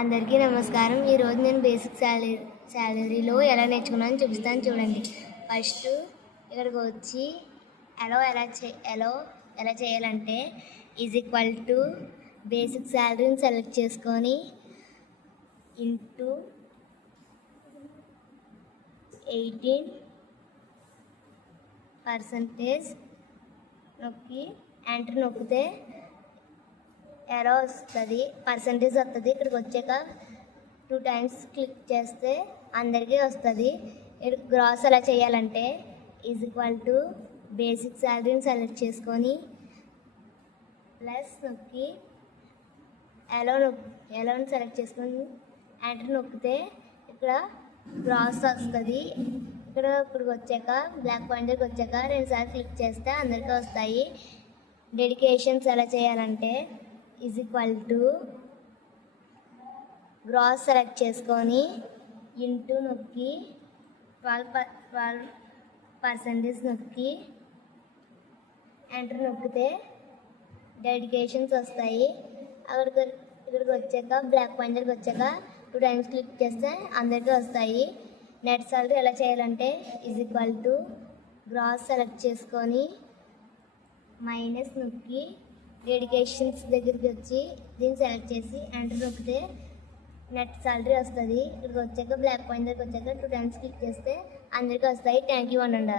అందరికీ నమస్కారం. ఈరోజు నేను బేసిక్ శాలరీలో ఎలా నేర్చుకున్నానో చూపిస్తాను చూడండి. ఫస్ట్ ఇక్కడికి వచ్చి ఎలా చేయాలంటే = బేసిక్ శాలరీని సెలెక్ట్ చేసుకొని ఇంటూ 18% నొక్కి ఎంటర్ నొక్కితే ఎరో వస్తుంది, పర్సంటేజ్ వస్తుంది. ఇక్కడికి వచ్చాక 2 టైమ్స్ క్లిక్ చేస్తే అందరికీ వస్తుంది. ఇక్కడ గ్రాస్ ఎలా చేయాలంటే = బేసిక్ శాలరీని సెలెక్ట్ చేసుకొని ప్లస్ నొక్కి ఎలోని సెలెక్ట్ చేసుకొని ఎంటర్ నొక్కితే ఇక్కడ గ్రాస్ వస్తుంది. ఇక్కడికి వచ్చాక బ్లాక్ పాయింట్కి వచ్చాక 2 సార్లు క్లిక్ చేస్తే అందరికీ వస్తాయి. డెడికేషన్స్ ఎలా చేయాలంటే = గ్రాస్ సెలెక్ట్ చేసుకొని ఇంటూ నొక్కి 12% నొక్కి ఎంటర్ నొక్కితే డెడికేషన్స్ వస్తాయి. ఇక్కడికి వచ్చాక బ్లాక్ పాయింట్కి వచ్చాక 2 టైమ్స్ క్లిక్ చేస్తే అందరికీ వస్తాయి. నెట్ సాలరీ ఎలా చేయాలంటే = గ్రాస్ సెలెక్ట్ చేసుకొని మైనస్ నొక్కి డెడికేషన్స్ దగ్గరికి వచ్చి దీన్ని సెలెక్ట్ చేసి ఎంటర్ నొక్కితే నెట్ సాలరీ వస్తుంది. ఇక్కడికి వచ్చాక బ్లాక్ పాయింట్ దగ్గరికి వచ్చాక 2 టైమ్స్ క్లిక్ చేస్తే అందరికీ వస్తాయి. థ్యాంక్ యూ అనండి.